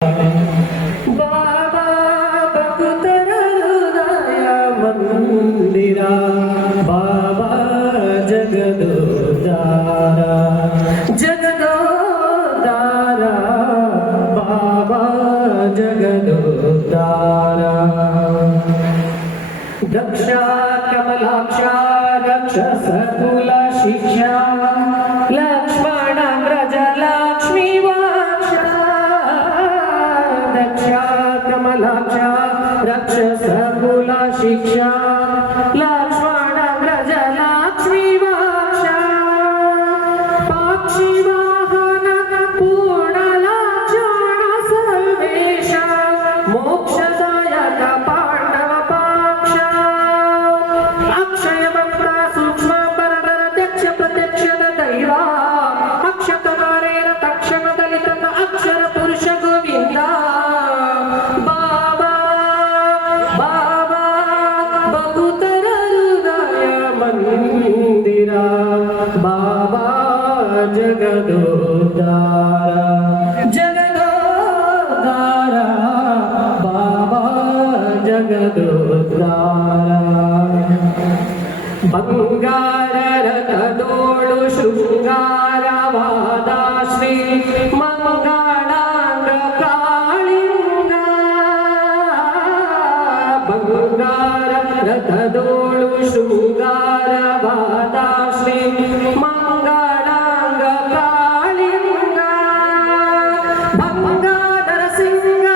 बाबा भक्तर हृदय मंदिरा बाबा जगदोद्धारा जगदोद्धारा बाबा जगदोद्धारा दक्षा कमलाक्षा रक्ष सकुल शिक्षा लक्ष्मणाग्रज लक्ष्मी वाक्षा दक्षा कमलाक्षा रक्ष सकुल शिक्षा लक्ष्मणाग्रज लक्ष्मी वाक्षा पाक्षी वाहन पूर्णलक्षण सर्वेश मोक्षदायक पांडव पाक्षा अक्षय वक्ता सूक्ष्म परतर त्यक्ष प्रत्यक्ष दैवा अक्षतवारेण तक्षण दलितन अक्षर पुरुष गोविंदा बाबा बाबा बहुतर हृदय मंदिरा बाबा जगदोद्धारा जगदोद्धारा बाबा जगदोद्धारा ಬಂಗಾರ ರಥದೋಳು ಶೃಂಗಾರವಾದ ಶ್ರೀ ಮಂಗಳಾಂಗ ಕಾಳಿಂಗ ಬಂಗಾರ ರಥದೋಳು ಶೃಂಗಾರವಾದ ಶ್ರೀ ಮಂಗಳಾಂಗ ಕಾಳಿಂಗ ಬಂಗಾಧರ ಸಿಂಗ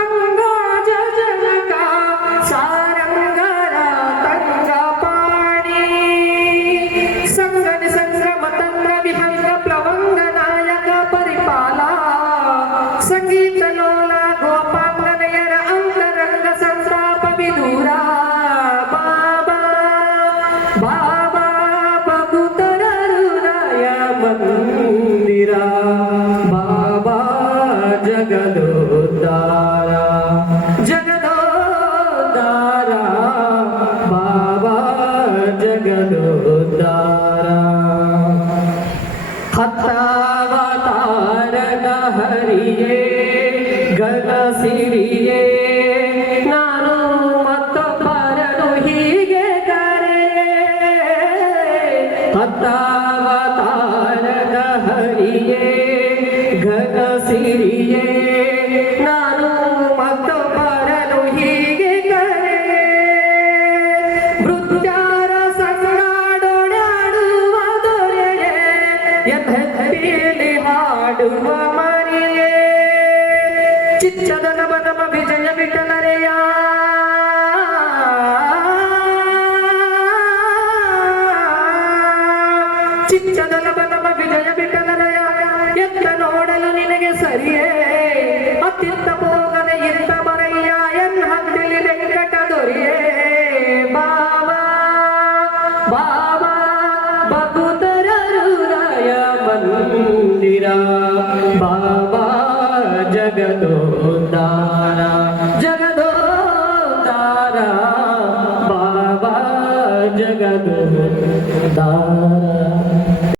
ಅಂಗಾಜ ಜನಕ ಸಾರಂಗರ ತಂಗ ಸಂಗನ ಸಂಗ್ರಮ ತಂತ್ರ ವಿಹಂಗ ಪ್ಲವಂಗ ನಾಯಕ ಪರಿಪಾಲ ಸಂಗೀತ ಲೋಲ ಗೋಪಾಂಗನಯರ ಅಂತರಂಗ ಸಂತಾಪ ವಿದೂರ ಬಾಬಾ ಬಾಬಾ ಭಕ್ತರ ಹೃದಯ ಮಂದಿರ ಬಾಬಾ ಜಗದೋದ್ಧಾರ ಜಗದೋದ್ಧಾರ ಬಾಬಾ ಜಗದೋದ್ಧಾರ ಹತ್ತಾವತಾರದ ಹರಿಯೇ ಗಗ ಸಿರಿಯೇ ನಾನು ಮತ್ತೊಬ್ಬರನು ಹೀಗೆ ಕರೆಯೇ ಹತ್ತಾವತಾರದ ಹರಿಯೇ ಗಗ ಸಿರಿಯೇ ನಾನು ಮತ್ತೊಬ್ಬರನು ಹೀಗೆ ಕರೆಯೇ ಮೃತ್ಯಾರ ಸಂಗಾಡೋಡಾಡುವ ದೊರೆಯೇ ಯಥೇಲಿ ಹಾಡುವ ಮರಿಯೇ ಚಿಚ್ಚದ ನಮ ನಮ ವಿಜಯ ವಿಠಲರೆಯ ಚಿಚ್ಚದ ನಮ ನಮ ವಿಜಯ ವಿಠಲರೆಯ ಎತ್ತ ನೋಡಲು ನಿನಗೆ ಸರಿಯೇ ಅತ್ಯಂತ ಭೋಗನ ಇಂತ ಬರಯ್ಯ ಎನ್ನ ಹತ್ತಿಲಿ ವೆಂಕಟ ದೊರೆಯೇ ಬಾಬಾ ಬಾಬಾ ಭಕ್ತರ ಹೃದಯ ಮಂದಿರ ಬಾಬಾ ಜಗದೋದ್ಧಾರ